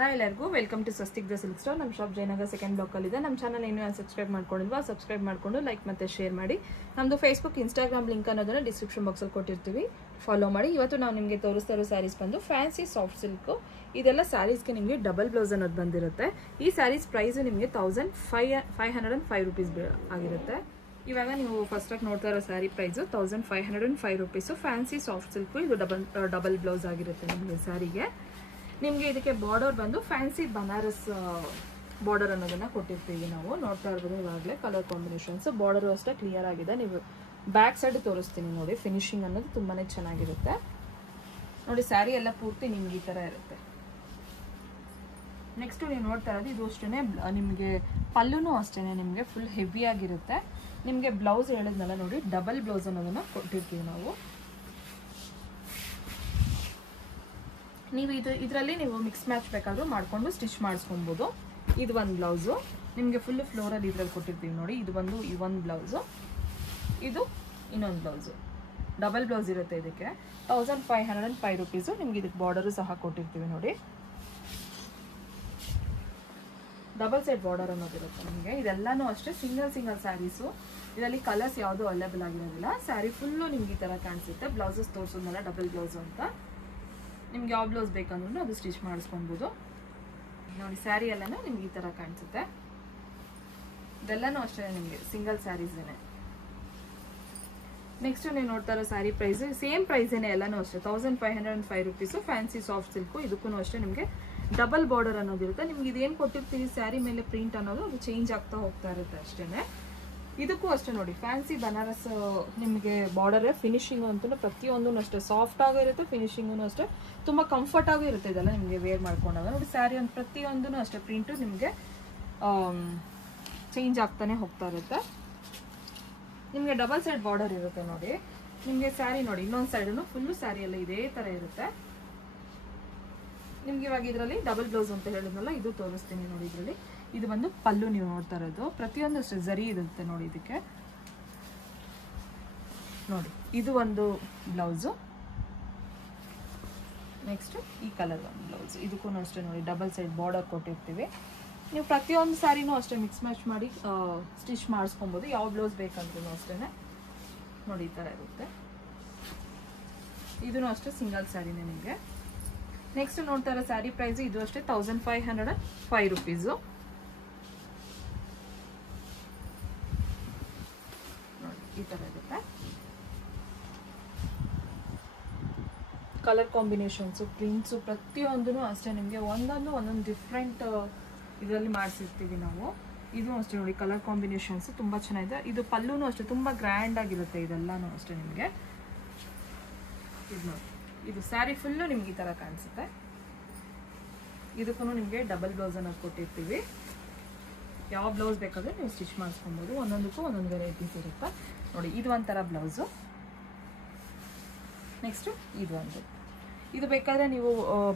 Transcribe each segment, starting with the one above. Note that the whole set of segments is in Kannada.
ಹಾಯ್ ಎಲ್ಲರಿಗೂ welcome to Swastik the silk store. ನಮ್ಮ ಶಾಪ್ ಜಯನಗರ ಸೆಕೆಂಡ್ ಬ್ಲಾಕಲ್ಲಿ ಇದೆ. ನಮ್ಮ ಚಾನಲ್ ಇನ್ನೂ ಸಬ್ಸ್ಕ್ರೈಬ್ ಮಾಡ್ಕೊಂಡಿಲ್ವಾ ಸಬ್ಸ್ಕ್ರೈಬ್ ಮಾಡಿಕೊಂಡು ಲೈಕ್ ಮತ್ತು ಶೇರ್ ಮಾಡಿ. ನಮ್ಮದು ಫೇಸ್ಬುಕ್ ಇನ್ಸ್ಟಾಗ್ರಾಮ್ ಲಿಂಕ್ ಅನ್ನೋದನ್ನು ಡಿಸ್ಕ್ರಿಪ್ಷನ್ ಬಾಕ್ಸಲ್ಲಿ ಕೊಟ್ಟಿರ್ತೀವಿ, ಫಾಲೋ ಮಾಡಿ. ಇವತ್ತು ನಾವು ನಿಮಗೆ ತೋರಿಸ್ತಾ ಇರೋ ಸ್ಯಾರೀಸ್ ಬಂದು ಫ್ಯಾನ್ಸಿ ಸಾಫ್ಟ್ ಸಿಲ್ಕು. ಇದೆಲ್ಲ ಸ್ಯಾರೀಸ್ಗೆ ನಿಮಗೆ ಡಬಲ್ ಬ್ಲೌಸ್ ಅನ್ನೋದು ಬಂದಿರುತ್ತೆ. ಈ ಸ್ಯಾರೀಸ್ ಪ್ರೈಸು ನಿಮಗೆ 1505 ರೂಪೀಸ್ ಆಗಿರುತ್ತೆ. ಇವಾಗ ನೀವು ಫಸ್ಟಾಗಿ ನೋಡ್ತಾ ಇರೋ sari price 1505 rupees. Fancy soft silk. ಇದು ಡಬಲ್ ಬ್ಲೌಸ್ ಆಗಿರುತ್ತೆ ನಿಮಗೆ ಸ್ಯಾರಿಗೆ. ನಿಮಗೆ ಇದಕ್ಕೆ ಬಾರ್ಡರ್ ಬಂದು ಫ್ಯಾನ್ಸಿ ಬನಾರಸ್ ಬಾರ್ಡರ್ ಅನ್ನೋದನ್ನ ಕೊಟ್ಟಿರ್ತೀವಿ ನಾವು. ನೋಡ್ತಾ ಇರ್ಬೋದು ಇವಾಗಲೇ ಕಲರ್ ಕಾಂಬಿನೇಷನ್ಸ್. ಬಾರ್ಡರು ಅಷ್ಟೇ ಕ್ಲಿಯರ್ ಆಗಿದೆ. ನೀವು ಬ್ಯಾಕ್ ಸೈಡ್ ತೋರಿಸ್ತೀನಿ ನೋಡಿ. ಫಿನಿಶಿಂಗ್ ಅನ್ನೋದು ತುಂಬಾ ಚೆನ್ನಾಗಿರುತ್ತೆ ನೋಡಿ. ಸ್ಯಾರಿ ಎಲ್ಲ ಪೂರ್ತಿ ನಿಮ್ಗೆ ಈ ಥರ ಇರುತ್ತೆ. ನೆಕ್ಸ್ಟ್ ನೀವು ನೋಡ್ತಾ ಇರೋದು ಇದು ಅಷ್ಟೇ ನಿಮಗೆ ಪಲ್ಲುನೂ ಅಷ್ಟೇ ನಿಮಗೆ ಫುಲ್ ಹೆವಿ ಆಗಿರುತ್ತೆ. ನಿಮಗೆ ಬ್ಲೌಸ್ ಹೇಳಿದ್ನಲ್ಲ ನೋಡಿ, ಡಬಲ್ ಬ್ಲೌಸ್ ಅನ್ನೋದನ್ನ ಕೊಟ್ಟಿರ್ತೀವಿ ನಾವು. ನೀವು ಇದರಲ್ಲಿ ನೀವು ಮಿಕ್ಸ್ ಮ್ಯಾಚ್ ಬೇಕಾದರೂ ಮಾಡಿಕೊಂಡು ಸ್ಟಿಚ್ ಮಾಡಿಸ್ಕೊಬೋದು. ಇದು ಒಂದು ಬ್ಲೌಸು ನಿಮಗೆ ಫುಲ್ ಫ್ಲೋರಲ್ಲಿ ಇದ್ರಲ್ಲಿ ಕೊಟ್ಟಿರ್ತೀವಿ ನೋಡಿ. ಇದು ಬಂದು ಈ ಒಂದು ಬ್ಲೌಸು, ಇದು ಇನ್ನೊಂದು ಬ್ಲೌಸು. ಡಬಲ್ ಬ್ಲೌಸ್ ಇರುತ್ತೆ ಇದಕ್ಕೆ. 1505 ರೂಪೀಸು. ನಿಮ್ಗೆ ಇದಕ್ಕೆ ಬಾರ್ಡರು ಸಹ ಕೊಟ್ಟಿರ್ತೀವಿ ನೋಡಿ. ಡಬಲ್ ಸೈಡ್ ಬಾರ್ಡರ್ ಅನ್ನೋದಿರುತ್ತೆ ನಿಮಗೆ. ಇದೆಲ್ಲನೂ ಅಷ್ಟೇ ಸಿಂಗಲ್ ಸ್ಯಾರೀಸು. ಇದರಲ್ಲಿ ಕಲರ್ಸ್ ಯಾವುದೂ ಅವೈಲೇಬಲ್ ಆಗಿರೋದಿಲ್ಲ. ಸ್ಯಾರಿ ಫುಲ್ಲು ನಿಮ್ಗೆ ಈ ಥರ ಕಾಣಿಸುತ್ತೆ. ಬ್ಲೌಸಸ್ ತೋರಿಸೋದಲ್ಲ ಡಬಲ್ ಬ್ಲೌಸು ಅಂತ. ನಿಮ್ಗೆ ಯಾವ ಬ್ಲೌಸ್ ಬೇಕಂದ್ರೂ ಅದು ಸ್ಟಿಚ್ ಮಾಡಿಸ್ಕೊಬೋದು ನೋಡಿ. ಸ್ಯಾರಿ ಎಲ್ಲನೂ ನಿಮ್ಗೆ ಈ ಥರ ಕಾಣಿಸುತ್ತೆ. ಇದೆಲ್ಲನೂ ಅಷ್ಟೇ ನಿಮಗೆ ಸಿಂಗಲ್ ಸ್ಯಾರೀಸೇನೆ. ನೆಕ್ಸ್ಟ್ ನೀವು ನೋಡ್ತಾ ಇರೋ ಸ್ಯಾರಿ ಪ್ರೈಸ್ ಸೇಮ್ ಪ್ರೈಸೇನೆ. ಎಲ್ಲನೂ ಅಷ್ಟೇ 1505 ರೂಪೀಸು. Fancy soft silk. ಇದಕ್ಕೂ ಅಷ್ಟೇ ನಿಮಗೆ ಡಬಲ್ ಬಾರ್ಡರ್ ಅನ್ನೋದಿರುತ್ತೆ. ನಿಮ್ಗೆ ಇದೇನು ಕೊಟ್ಟಿರ್ತೀವಿ ಸ್ಯಾರಿ ಮೇಲೆ ಪ್ರಿಂಟ್ ಅನ್ನೋದು ಅದು ಚೇಂಜ್ ಆಗ್ತಾ ಹೋಗ್ತಾ ಇರುತ್ತೆ ಅಷ್ಟೇ. ಇದಕ್ಕೂ ಅಷ್ಟೇ ನೋಡಿ. ಫ್ಯಾನ್ಸಿ ಬನಾರಸ್ ನಿಮಗೆ ಬಾರ್ಡರ್ ಫಿನಿಶಿಂಗ್ ಅಂತೂ ಪ್ರತಿಯೊಂದೂ ಅಷ್ಟೇ ಸಾಫ್ಟ್ ಆಗಿರುತ್ತೆ. ಫಿನಿಶಿಂಗೂ ಅಷ್ಟೇ ತುಂಬ ಕಂಫರ್ಟ್ ಆಗೂ ಇರುತ್ತೆ. ಇದೆಲ್ಲ ನಿಮಗೆ ವೇರ್ ಮಾಡ್ಕೊಂಡಾಗ ನೋಡಿ. ಸ್ಯಾರಿ ಒಂದು ಪ್ರತಿಯೊಂದೂ ಅಷ್ಟೇ ಪ್ರಿಂಟು ನಿಮಗೆ ಚೇಂಜ್ ಆಗ್ತಾನೆ ಹೋಗ್ತಾ ಇರುತ್ತೆ. ನಿಮಗೆ ಡಬಲ್ ಸೈಡ್ ಬಾರ್ಡರ್ ಇರುತ್ತೆ ನೋಡಿ. ನಿಮಗೆ ಸ್ಯಾರಿ ನೋಡಿ ಇನ್ನೊಂದು ಸೈಡನ್ನು ಫುಲ್ಲು ಸ್ಯಾರಿ ಎಲ್ಲ ಇದೇ ಥರ ಇರುತ್ತೆ. ನಿಮ್ಗೆ ಇವಾಗ ಇದರಲ್ಲಿ ಡಬಲ್ ಬ್ಲೌಸ್ ಅಂತ ಹೇಳಿದ್ನಲ್ಲ, ಇದು ತೋರಿಸ್ತೀನಿ ನೋಡಿ. ಇದರಲ್ಲಿ ಇದು ಬಂದು ಪಲ್ಲು ನೀವು ನೋಡ್ತಾ ಇರೋದು. ಪ್ರತಿಯೊಂದು ಅಷ್ಟೇ ಜರಿ ಇರುತ್ತೆ ನೋಡಿ ಇದಕ್ಕೆ ನೋಡಿ. ಇದು ಒಂದು ಬ್ಲೌಸು. ನೆಕ್ಸ್ಟ್ ಈ ಕಲರ್ ಒಂದು ಬ್ಲೌಸ್. ಇದಕ್ಕೂ ಅಷ್ಟೇ ನೋಡಿ ಡಬಲ್ ಸೈಡ್ ಬಾರ್ಡರ್ ಕೊಟ್ಟಿರ್ತೀವಿ. ನೀವು ಪ್ರತಿಯೊಂದು ಸ್ಯಾರಿನೂ ಅಷ್ಟೇ ಮಿಕ್ಸ್ ಮ್ಯಾಚ್ ಮಾಡಿ ಸ್ಟಿಚ್ ಮಾಡಿಸ್ಕೊಬೋದು. ಯಾವ ಬ್ಲೌಸ್ ಬೇಕಂದ್ರೂ ಅಷ್ಟೇ ನೋಡಿ ಈ ಥರ ಇರುತ್ತೆ. ಇದೂ ಅಷ್ಟೇ ಸಿಂಗಲ್ ಸ್ಯಾರಿನೇ ನಿಮಗೆ. ನೆಕ್ಸ್ಟ್ ನೋಡ್ತಾ ಇರೋ ಸ್ಯಾರಿ ಪ್ರೈಸ್ ಇದು ಅಷ್ಟೇ 1505 ರೂಪೀಸು. ನೋಡಿ ಈ ಥರ ಇರುತ್ತೆ. ಕಲರ್ ಕಾಂಬಿನೇಷನ್ಸು, ಪ್ರಿಂಟ್ಸು ಪ್ರತಿಯೊಂದೂ ಅಷ್ಟೇ ನಿಮಗೆ ಒಂದೊಂದು ಡಿಫ್ರೆಂಟ್ ಇದರಲ್ಲಿ ಮಾಡಿಸಿರ್ತೀವಿ ನಾವು. ಇದು ಅಷ್ಟೇ ನೋಡಿ ಕಲರ್ ಕಾಂಬಿನೇಷನ್ಸು ತುಂಬ ಚೆನ್ನಾಗಿದೆ. ಇದು ಪಲ್ಲುನೂ ಅಷ್ಟೇ ತುಂಬ ಗ್ರ್ಯಾಂಡ್ ಆಗಿರುತ್ತೆ. ಇದೆಲ್ಲನೂ ಅಷ್ಟೇ ನಿಮಗೆ. ಇದು ನೋಡಿ, ಇದು ಸ್ಯಾರಿ ಫುಲ್ಲು ನಿಮ್ಗೆ ಈ ಥರ ಕಾಣಿಸುತ್ತೆ. ಇದಕ್ಕೂ ನಿಮಗೆ ಡಬಲ್ ಬ್ಲೌಸ್ ಅನ್ನೋದು ಕೊಟ್ಟಿರ್ತೀವಿ. ಯಾವ ಬ್ಲೌಸ್ ಬೇಕಾದರೆ ನೀವು ಸ್ಟಿಚ್ ಮಾಡಿಸ್ಕೊಬೋದು. ಒಂದೊಂದಕ್ಕೂ ಒಂದೊಂದು ವೆರೈಟೀಸ್ ಇರುತ್ತೆ ನೋಡಿ. ಇದು ಒಂಥರ ಬ್ಲೌಸು. ನೆಕ್ಸ್ಟು ಇದು ಒಂದು. ಇದು ಬೇಕಾದರೆ ನೀವು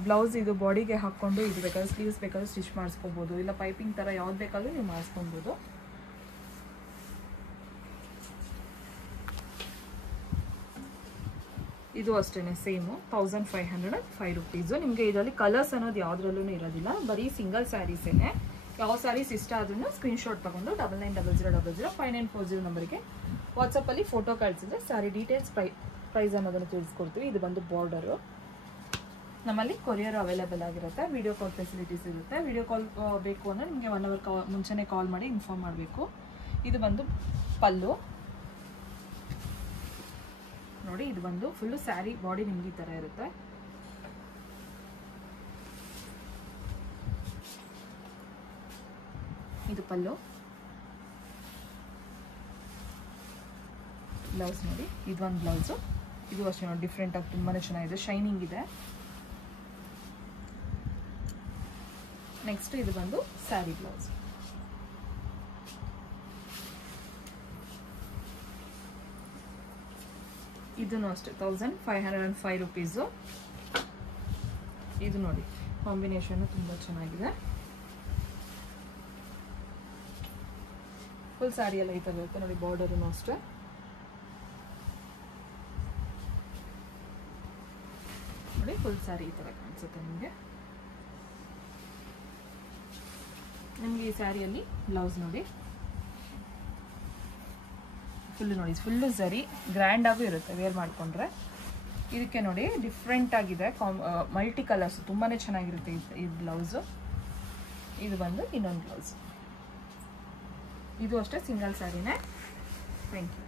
ಬ್ಲೌಸ್ ಇದು ಬಾಡಿಗೆ ಹಾಕ್ಕೊಂಡು ಇದು ಬೇಕಾದ್ರೆ ಸ್ಲೀವ್ಸ್ ಬೇಕಾದ್ರೆ ಸ್ಟಿಚ್ ಮಾಡಿಸ್ಕೊಬೋದು. ಇಲ್ಲ ಪೈಪಿಂಗ್ ಥರ ಯಾವ್ದು ಬೇಕಾದರೂ ನೀವು ಮಾಡಿಸ್ಕೊಬೋದು. ಇದು ಅಷ್ಟೇ ಸೇಮು 1505 ರೂಪೀಸು. ನಿಮಗೆ ಇದರಲ್ಲಿ ಕಲರ್ಸ್ ಅನ್ನೋದು ಯಾವುದ್ರಲ್ಲೂ ಇರೋದಿಲ್ಲ. ಬರೀ ಸಿಂಗಲ್ ಸ್ಯಾರೀಸೇನೆ. ಯಾವ ಸ್ಯಾರೀಸ್ ಇಷ್ಟ ಆದ್ರೂ ಸ್ಕ್ರೀನ್ಶಾಟ್ ತೊಗೊಂಡು 9900005940 ನಂಬರ್ಗೆ ವಾಟ್ಸಪ್ಪಲ್ಲಿ ಫೋಟೋ ಕಳಿಸಿದ್ರೆ ಸ್ಯಾರಿ ಡೀಟೇಲ್ಸ್ ಪ್ರೈಸ್ ಅನ್ನೋದನ್ನು ತಿಳಿಸ್ಕೊಡ್ತೀವಿ. ಇದು ಬಂದು ಬಾರ್ಡರು. ನಮ್ಮಲ್ಲಿ ಕೊರಿಯರ್ ಅವೈಲೇಬಲ್ ಆಗಿರುತ್ತೆ. ವಿಡಿಯೋ ಕಾಲ್ ಫೆಸಿಲಿಟೀಸ್ ಇರುತ್ತೆ. ವಿಡಿಯೋ ಕಾಲ್ ಬೇಕು ಅಂದರೆ ನಿಮಗೆ 1 ಅವರ್ ಮುಂಚೆನೇ ಕಾಲ್ ಮಾಡಿ ಇನ್ಫಾರ್ಮ್ ಮಾಡಬೇಕು. ಇದು ಬಂದು ಪಲ್ಲು ನೋಡಿ. ಇದು ಬಂದು ಫುಲ್ಲು ಸ್ಯಾರಿ ಬಾಡಿ ನಿಮ್ಗೆ ಈ ಥರ ಇರುತ್ತೆ. ಇದು ಪಲ್ಲು. ಬ್ಲೌಸ್ ನೋಡಿ. ಇದು ಒಂದು ಬ್ಲೌಸು. ಇದು ಅಷ್ಟೇ ನೋಡಿ ಡಿಫ್ರೆಂಟ್ ಆಗಿ ತುಂಬಾ ಚೆನ್ನಾಗಿದೆ. ಶೈನಿಂಗ್ ಇದೆ. ನೆಕ್ಸ್ಟ್ ಇದು ಬಂದು ಸ್ಯಾರಿ ಬ್ಲೌಸ್. ಇದೂ ಅಷ್ಟೇ 1505 ರೂಪೀಸು. ಇದು ನೋಡಿ ಕಾಂಬಿನೇಷನ್ನು ತುಂಬ ಚೆನ್ನಾಗಿದೆ. ಫುಲ್ ಸ್ಯಾರಿ ಎಲ್ಲ ಈ ಥರ ಇರುತ್ತೆ ನೋಡಿ. ಬಾರ್ಡರೂ ಅಷ್ಟೇ ನೋಡಿ. ಫುಲ್ ಸ್ಯಾರಿ ಈ ಥರ ಕಾಣಿಸುತ್ತೆ ನಿಮಗೆ. ಈ ಸ್ಯಾರಿಯಲ್ಲಿ ಬ್ಲೌಸ್ ನೋಡಿ, ಫುಲ್ಲು ನೋಡಿ, ಫುಲ್ಲು ಝರಿ ಗ್ರ್ಯಾಂಡಾಗೂ ಇರುತ್ತೆ ವೇರ್ ಮಾಡಿಕೊಂಡ್ರೆ. ಇದಕ್ಕೆ ನೋಡಿ ಡಿಫ್ರೆಂಟ್ ಆಗಿದೆ, ಮಲ್ಟಿ ಕಲರ್ಸ್, ತುಂಬಾ ಚೆನ್ನಾಗಿರುತ್ತೆ ಈ ಬ್ಲೌಸು. ಇದು ಬಂದು ಇನ್ನೊಂದು ಬ್ಲೌಸ್, ಇದು ಅಷ್ಟೇ ಸಿಂಗಲ್ ಸ್ಯಾರಿನೇ. Thank you.